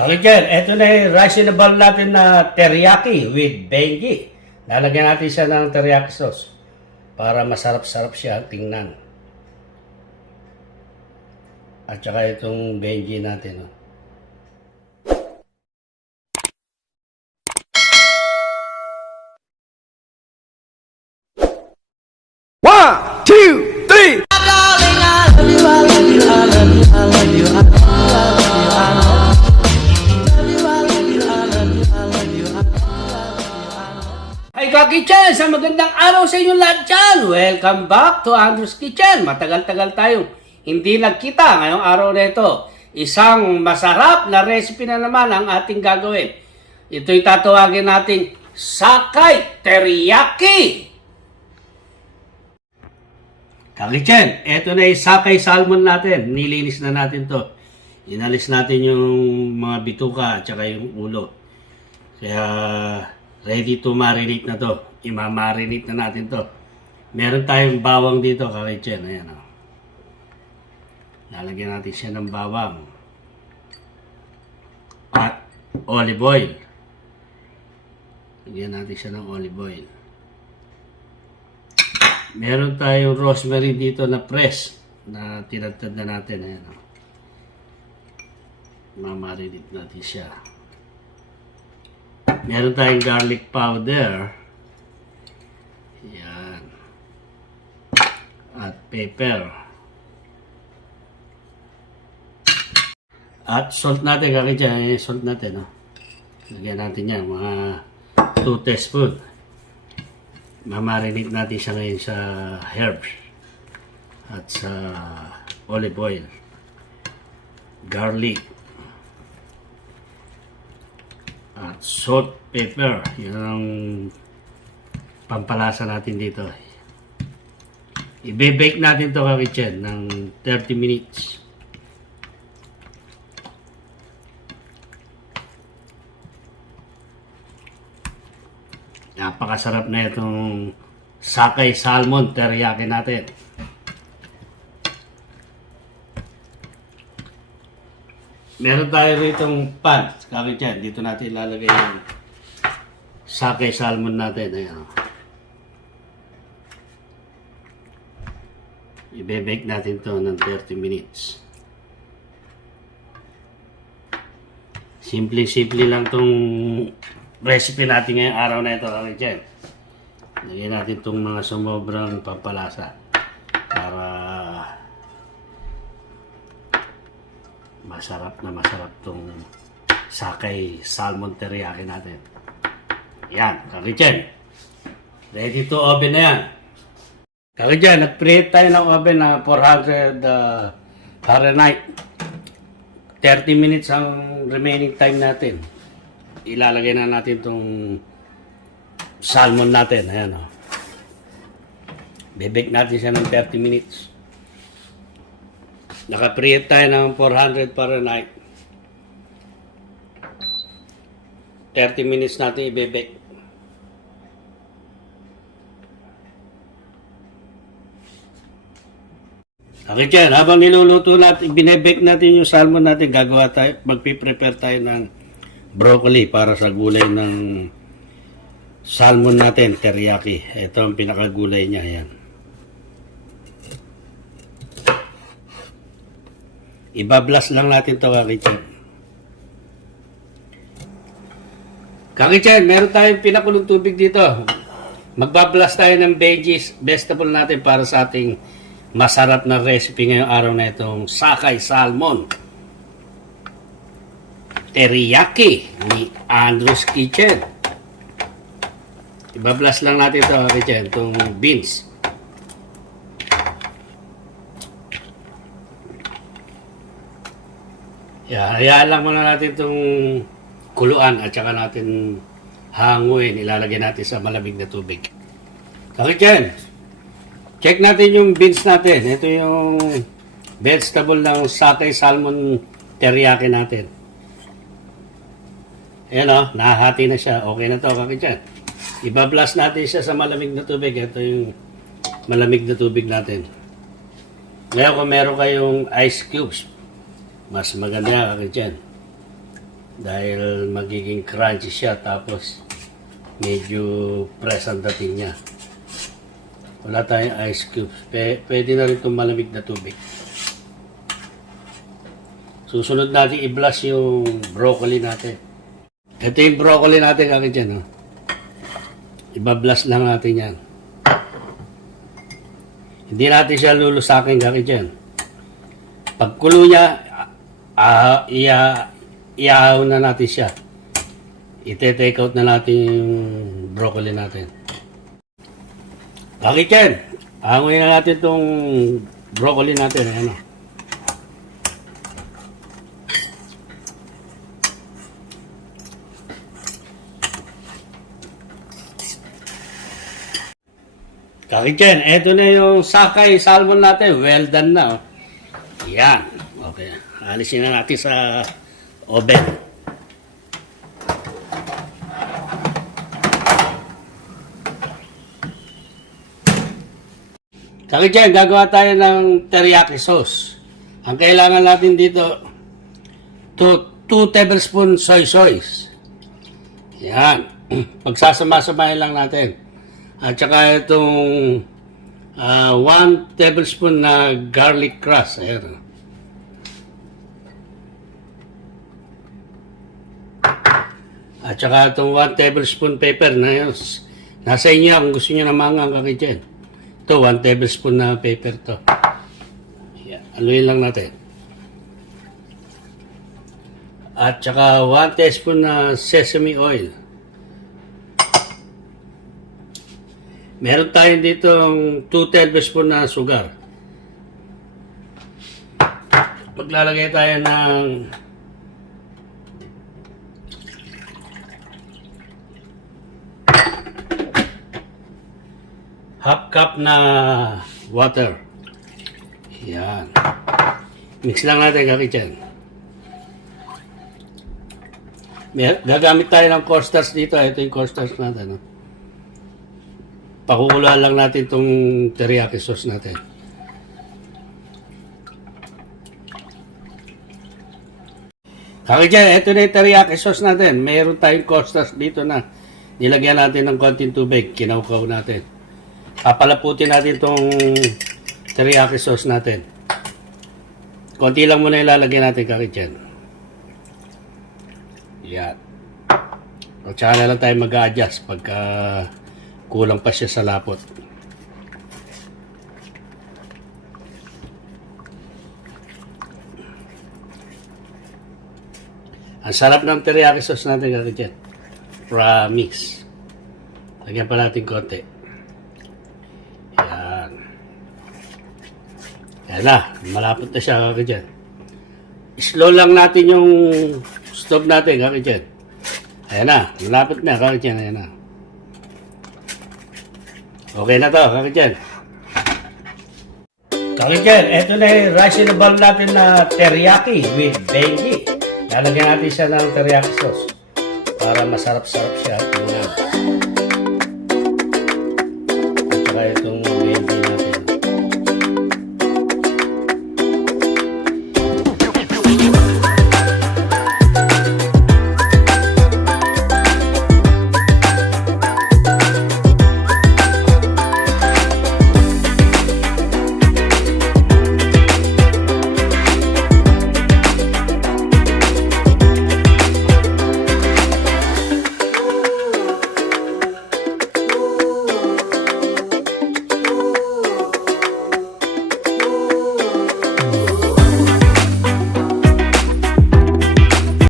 Kalijan, eto na yung rice in a bowl natin na teriyaki with Benji. Lalagyan natin siya ng teriyaki sauce para masarap-sarap siya tingnan. At saka itong Benji natin. Oh. One, two, three. Hi ka-kitchen! Sa magandang araw sa inyong lahat dyan! Welcome back to Andrew's Kitchen! Matagal-tagal tayong hindi nagkita ngayong araw na ito. Isang masarap na recipe na naman ang ating gagawin. Ito'y tatawagin nating Sakay Teriyaki! Ka-kitchen, eto na yung Sakay Salmon natin. Nilinis na natin to. Inalis natin yung mga bituka at saka yung ulo. Kaya ready to marinate na to. Imamarinate na natin to. Meron tayong bawang dito, ka-kitchen. Ayan o. Lalagyan natin siya ng bawang. At olive oil. Lagyan natin siya ng olive oil. Meron tayong rosemary dito na press na tinadtad na natin. Ayan o. Mamarinate natin siya. Meron tayong garlic powder. Yan. At pepper. At salt natin, kakitya. Salt natin. Oh. Lagyan natin yan. Mga 2 teaspoon. Mamarinate natin siya ngayon sa herbs. At sa olive oil. Garlic. At salt, pepper. Yun ang pampalasa natin dito. Ibe-bake natin to kakitchen ng 30 minutes. Napakasarap na itong Sakay Salmon Teriyaki natin. Meron tayo ritong pan. Kakityan, dito natin ilalagay yung Sakay Salmon natin. Ayan. Ibe-bake natin to ng 30 minutes. Simple-simple lang tong recipe natin ngayong araw na ito, kakityan. Lagyan natin itong mga sumobrang pampalasa para masarap tong Sakay Salmon Teriyaki natin. Yan, kakityan. Ready to oven na yan. Kakityan, nag-preheat tayo ng oven na 400 Fahrenheit. 30 minutes ang remaining time natin. Ilalagay na natin tong salmon natin. Ayan o. Bebake natin siya ng 30 minutes. Naka-preheat tayo ng 400 Fahrenheit. 30 minutes natin i-bake. Okay dyan, habang niluluto natin, binebake natin yung salmon natin, magpiprepare tayo ng broccoli para sa gulay ng salmon natin, teriyaki. Ito ang pinakagulay niya, ayan. Ibablas lang natin ito, kakityan. Kakityan, meron tayong pinakulong tubig dito. Magbablas tayo ng veggies, vegetable natin para sa ating masarap na recipe ngayong araw na itong Sakay Salmon Teriyaki ni Andrew's Kitchen. Ibablas lang natin ito, kakityan, itong beans. Hayaan lang muna natin itong kuluan at saka natin hanguin. Ilalagay natin sa malamig na tubig. Kakityan, check natin yung beans natin. Ito yung vegetable ng Sakay Salmon Teriyaki natin. Ayan o, nahahati na siya. Okay na to, kakityan. Ibablas natin siya sa malamig na tubig. Ito yung malamig na tubig natin. Ngayon kung meron kayong ice cubes, mas maganda kakityan. Dahil magiging crunchy siya, tapos medyo press ang dating niya. Wala tayong ice cubes. Pwede na rin itong malamig na tubig. Susunod natin i-blast yung broccoli natin. Ito yung broccoli natin kaki dyan. Oh. Iba-blast lang natin yan. Hindi natin siya lulusakin kaki dyan. Pagkulo niya, iahaw na natin siya. Ite-take out na natin yung broccoli natin. Bakit yan? Hanguin na natin itong broccoli natin. Ayan o. Bakit yan? Ito na yung sakay salmon natin. Well done na. Oh. Yan. Okay. Alisin na natin sa oven. Kaya dyan, gagawa tayo ng teriyaki sauce. Ang kailangan natin dito, 2 tablespoon soy sauce. Yan. Pagsasama-samahin lang natin. At saka itong 1 tablespoon na garlic crust. Ayan. At saka itong 1 tablespoon pepper na yun. Nasa inyo kung gusto nyo na mangang kaki dyan. Ito, 1 tablespoon na pepper to. Yan, haluin lang natin. At saka 1 teaspoon na sesame oil. Meron tayo dito 2 tablespoon na sugar. Maglalagay tayo ng half cup na water. Yan. Mix lang natin kaki dyan. Gagamit tayo ng cornstarch dito. Ito yung cornstarch natin. No? Pakukulaan lang natin itong teriyaki sauce natin. Kaki dyan, ito na yung teriyaki sauce natin. Mayroon tayong cornstarch dito na nilagyan natin ng konting tubig. Kinaukaw natin. Papalaputin natin itong teriyaki sauce natin. Konti lang muna ilalagay natin kaki dyan. Yan. At saka na lang tayo mag-a-adjust pagka kulang pa siya sa lapot. Ang sarap ng teriyaki sauce natin kaki dyan. Promise. Lagyan pa natin konti. Yan na, malapot na siya kaki dyan. Slow lang natin yung stove natin kaki dyan. Ayan na, malapot na kaki dyan. Ayan na. Okay na to kaki dyan. Kaki dyan, eto na yung rice in a bowl natin na teriyaki with Benji. Lalagyan natin siya ng teriyaki sauce para masarap-sarap siya. At saka itong